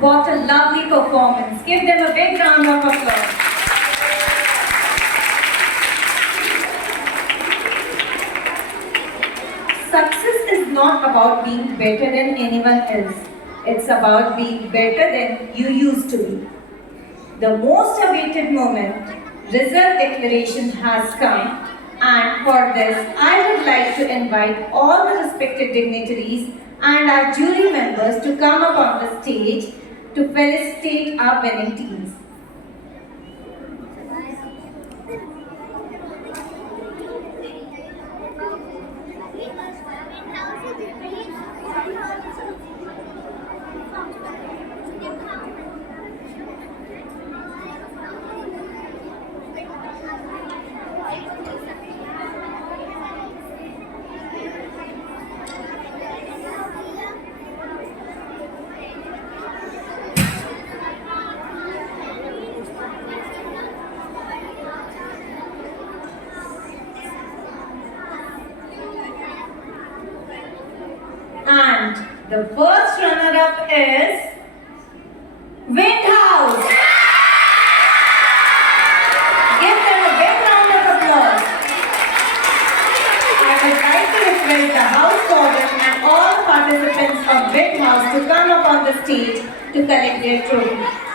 What a lovely performance. Give them a big round of applause. Success is not about being better than anyone else. It's about being better than you used to be. The most awaited moment, result declaration has come, and for this, I would like to invite all the respected dignitaries and our jury members to come up on the stage to felicitate our winning teams. And the first runner-up is Windhouse. Give them a big round of applause. I would like to request the house warden and all the participants of Windhouse to come up on the stage to collect their trophy.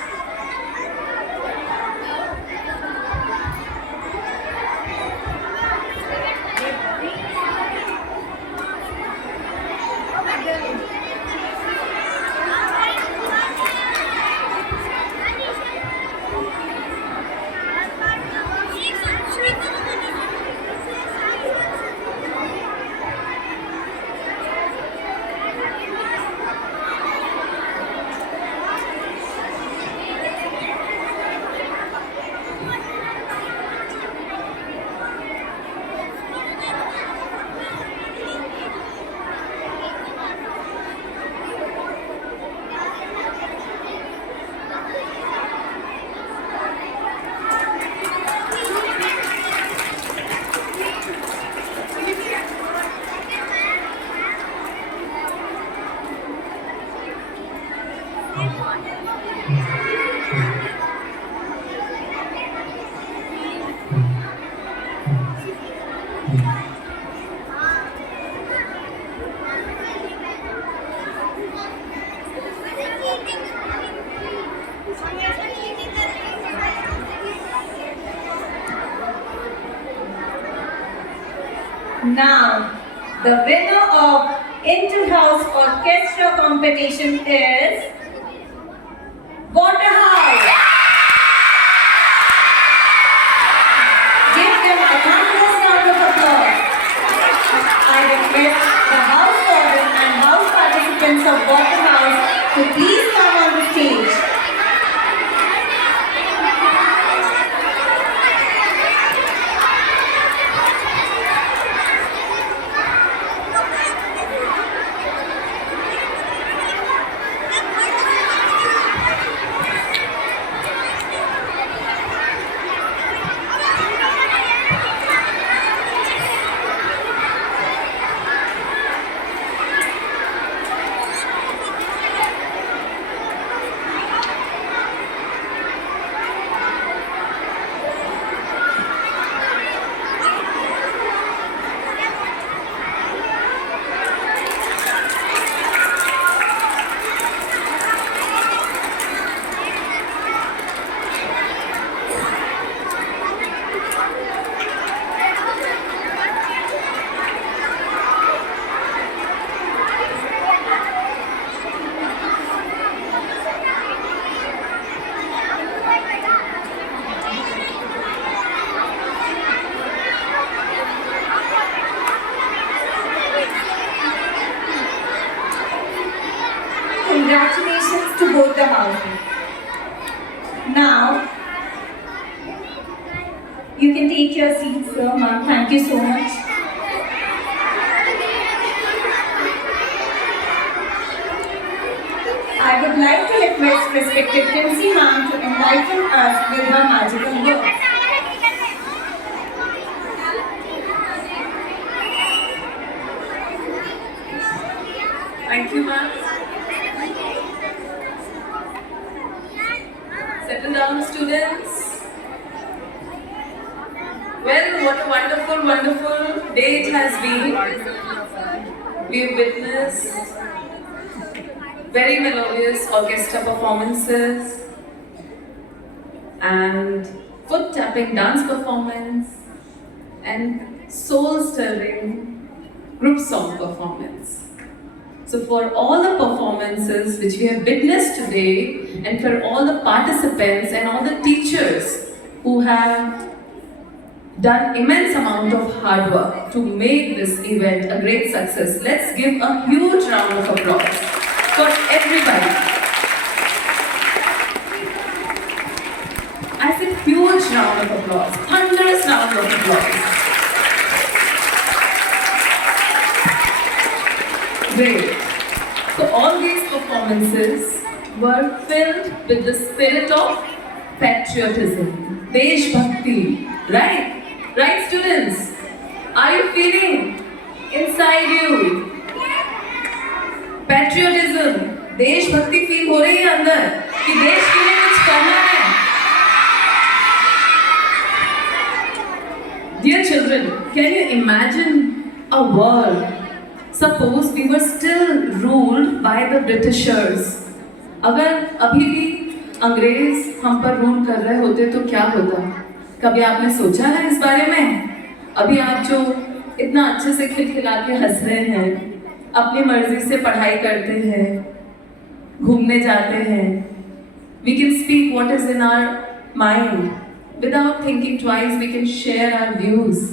Now, the winner of Inter-House Orchestra competition is Waterhouse. Give them a thunderous round of applause. I request the house warden and house participants of Waterhouse to please come on the stage. Congratulations to both the houses. Now, you can take your seats, sir, ma'am. Thank you so much. I would like to request respected Timsy ma'am to enlighten us with her magical words. Thank you, ma'am. Settle down, students. Well, what a wonderful, wonderful day it has been. We've witnessed very melodious orchestra performances and foot tapping dance performance and soul-stirring group song performance. So for all the performances which we have witnessed today, and for all the participants and all the teachers who have done immense amount of hard work to make this event a great success, let's give a huge round of applause for everybody. I said huge round of applause, thunderous round of applause. Great. So all these performances were filled with the spirit of patriotism, Desh Bhakti, right? Right, students? Are you feeling inside you patriotism, Desh Bhakti feel हो रही है अंदर कि देश के लिए कुछ करना है? Dear children, can you imagine a world? Suppose we were still ruled by the Britishers. अगर अभी भी अंग्रेज हम पर रूल कर रहे होते तो क्या होता? कभी आपने सोचा है इस बारे में? अभी आप जो इतना अच्छे से खिलखिला के हंस रहे हैं, अपनी मर्जी से पढ़ाई करते हैं, घूमने जाते हैं, we can speak what is in our mind. Without thinking twice, we can share our views.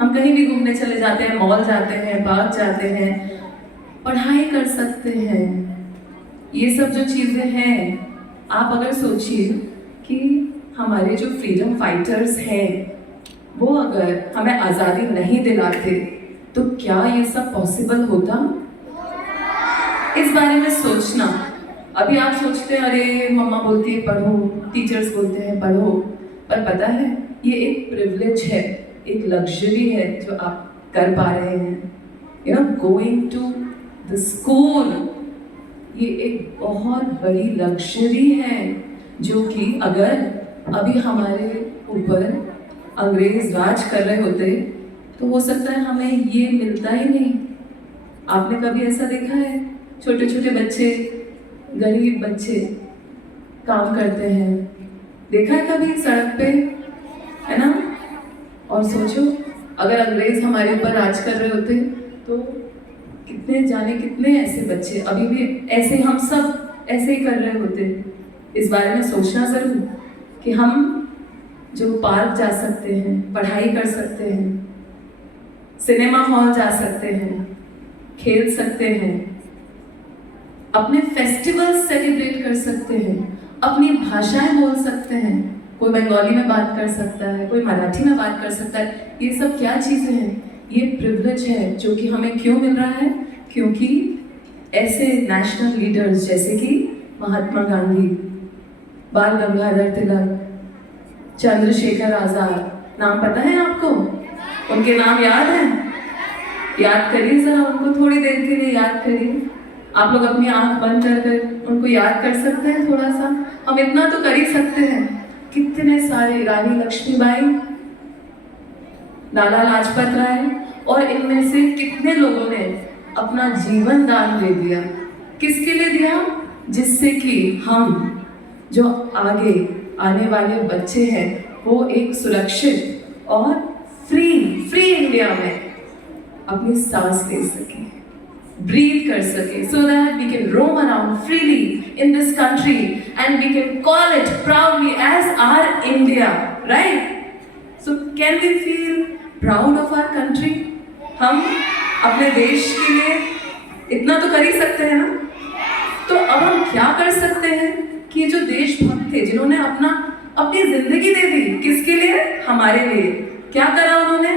हम कहीं भी घूमने चले जाते हैं, मॉल जाते हैं, पार्क जाते हैं, पढ़ाई कर सकते हैं. ये सब जो चीज़ें हैं, आप अगर सोचिए कि हमारे जो फ्रीडम फाइटर्स हैं, वो अगर हमें आज़ादी नहीं दिलाते, तो क्या ये सब पॉसिबल होता? इस बारे में सोचना. अभी आप सोचते हैं अरे मम्मा बोलती है पढ़ो, टीचर्स बोलते हैं पढ़ो, पर पता है ये एक प्रिविलेज है, एक लग्जरी है जो आप कर पा रहे हैं. You know, going to the school, ये एक बहुत बड़ी लग्जरी है जो कि अगर अभी हमारे ऊपर अंग्रेज राज कर रहे होते तो हो सकता है हमें ये मिलता ही नहीं. आपने कभी ऐसा देखा है? छोटे छोटे बच्चे, गरीब बच्चे काम करते हैं, देखा है कभी सड़क पे, है ना? और सोचो अगर अंग्रेज हमारे ऊपर राज कर रहे होते तो कितने जाने कितने ऐसे बच्चे अभी भी ऐसे, हम सब ऐसे ही कर रहे होते. इस बारे में सोचना ज़रूर कि हम जो पार्क जा सकते हैं, पढ़ाई कर सकते हैं, सिनेमा हॉल जा सकते हैं, खेल सकते हैं, अपने फेस्टिवल्स सेलिब्रेट कर सकते हैं, अपनी भाषाएं बोल सकते हैं. कोई बंगाली में बात कर सकता है, कोई मराठी में बात कर सकता है. ये सब क्या चीज़ें हैं? ये प्रिविलेज है जो कि हमें क्यों मिल रहा है? क्योंकि ऐसे नेशनल लीडर्स जैसे कि महात्मा गांधी, बाल गंगाधर तिलक, चंद्रशेखर आज़ाद, नाम पता है आपको? उनके नाम याद हैं? याद करिए ज़रा, उनको थोड़ी देर के लिए याद करिए. आप लोग अपनी आंख बंद कर उनको याद कर सकते हैं थोड़ा सा? हम इतना तो कर ही सकते हैं. कितने सारे, रानी लक्ष्मीबाई, लाला लाजपत राय, और इनमें से कितने लोगों ने अपना जीवन दान दे दिया. किसके लिए दिया? जिससे कि हम जो आगे आने वाले बच्चे हैं वो एक सुरक्षित और फ्री इंडिया में अपनी सांस ले सके, breathe कर सके, so that we can roam around freely in this country and we can call it proudly as our India, right? So can we feel proud of our country? हम अपने देश के लिए इतना तो कर ही सकते हैं ना? तो अब हम क्या कर सकते हैं कि जो देशभक्त थे, जिन्होंने अपनी जिंदगी दे दी, किसके लिए? हमारे लिए. क्या करा उन्होंने?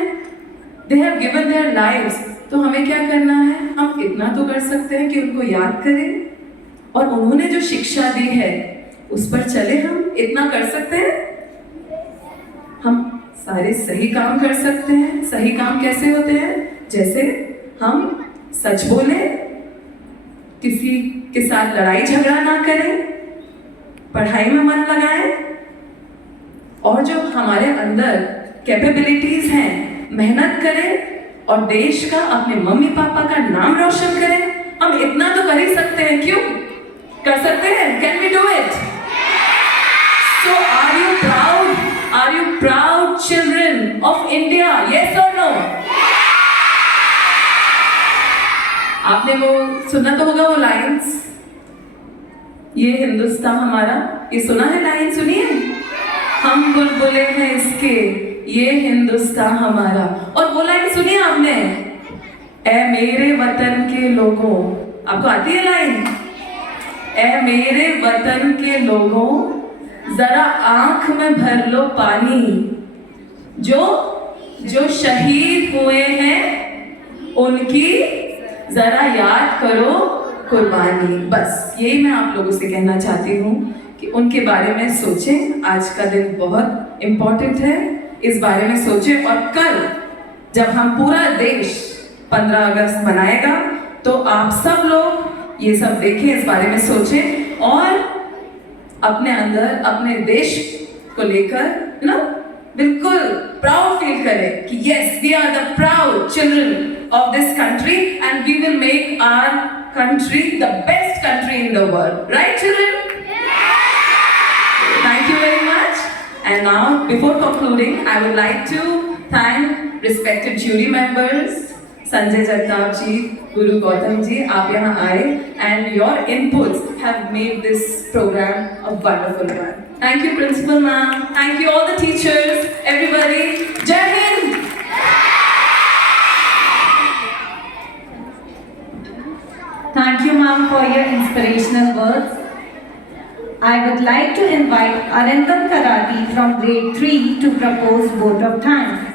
They have given their lives. तो हमें क्या करना है? हम इतना तो कर सकते हैं कि उनको याद करें और उन्होंने जो शिक्षा दी है उस पर चले. हम इतना कर सकते हैं. हम सारे सही काम कर सकते हैं. सही काम कैसे होते हैं? जैसे हम सच बोलें, किसी के साथ लड़ाई झगड़ा ना करें, पढ़ाई में मन लगाएं, और जो हमारे अंदर कैपेबिलिटीज हैं मेहनत करें और देश का, अपने मम्मी पापा का नाम रोशन करें. हम इतना तो कर ही सकते हैं. क्यों कर सकते हैं? Can we do it? So are you proud? proud children of India? Yes or no? आपने वो सुना तो होगा वो लाइंस, ये हिंदुस्तान हमारा, ये सुना है लाइन? सुनिए, हम बुलबुले हैं इसके, ये हिंदुस्तान हमारा। और वो लाइन सुनिए आपने, ए मेरे वतन के लोगों, आपको आती है लाइन? ए मेरे वतन के लोगों, जरा आंख में भर लो पानी, जो शहीद हुए हैं उनकी जरा याद करो कुर्बानी। बस यही मैं आप लोगों से कहना चाहती हूँ कि उनके बारे में सोचें। आज का दिन बहुत इम्पोर्टेंट है, इस बारे में सोचें। और कल जब हम पूरा देश 15 अगस्त मनाएगा तो आप सब लोग ये सब देखें, इस बारे में सोचें और अपने अंदर अपने देश को लेकर ना बिल्कुल प्राउड फील करें कि yes we are the proud children of this country and we will make our country the best country in the world. Right, children? Thank you very much. And now, before concluding, I would like to thank respected jury members, Sanjay Jagtap ji, Guru Gautam ji, aap yahan aaye and your inputs have made this program a wonderful one. Thank you, Principal Ma'am. Thank you all the teachers, everybody. Jai Hind! Thank you, ma'am, for your inspirational words. I would like to invite Arindam Karati from grade 3 to propose vote of thanks.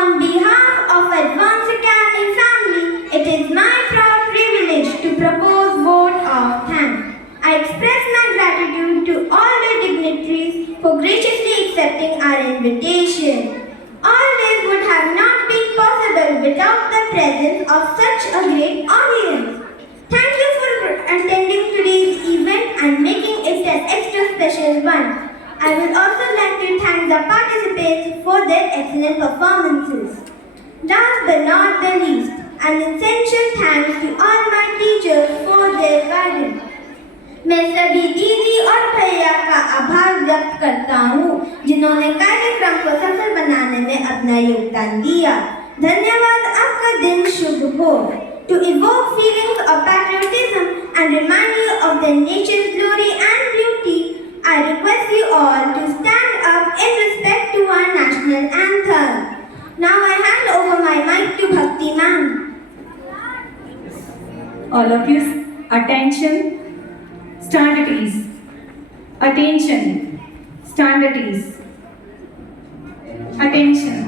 On behalf of Advanced Academy family, it is my proud privilege to propose vote of thanks. I express my gratitude to all the dignitaries for graciously accepting our invitation. All this would have not been possible without the presence of such a great audience. Thank you for attending today's event and making it an extra special one. I would also like to thank the participants for their excellent performances. Last but not the least, an essential thanks to all my teachers for their guidance. मैं सभी दीदी और भैया का आभार व्यक्त करता हूँ जिन्होंने कार्यक्रम को सफल बनाने में अपना योगदान दिया। धन्यवाद। आपका दिन शुभ हो। To evoke feelings of patriotism and remind you of the nation's glory and beauty, I request you all to stand up in respect to our national anthem. Now I hand over my mic to Bhakti ma'am. All of you, attention. Stand at ease. Attention. Stand at ease. Attention.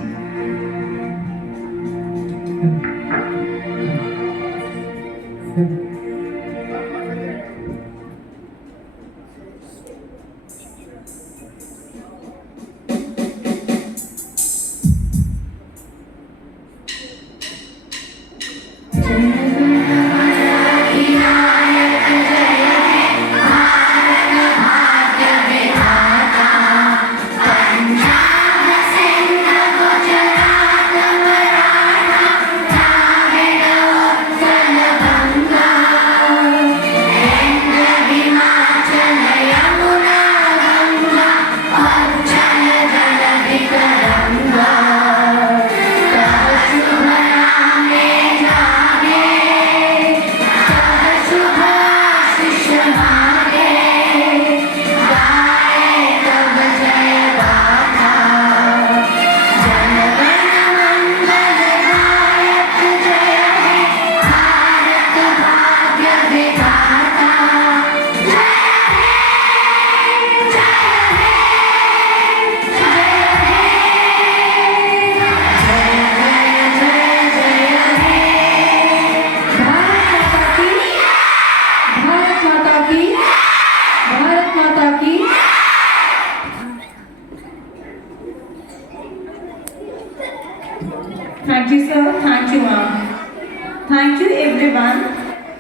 Thank you, sir. Thank you, ma'am. Thank you, everyone.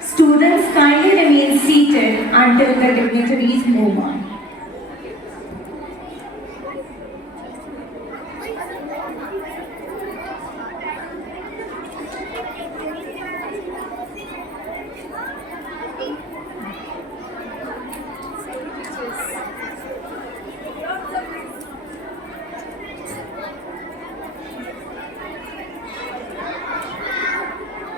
Students, kindly remain seated until the dignitaries move on.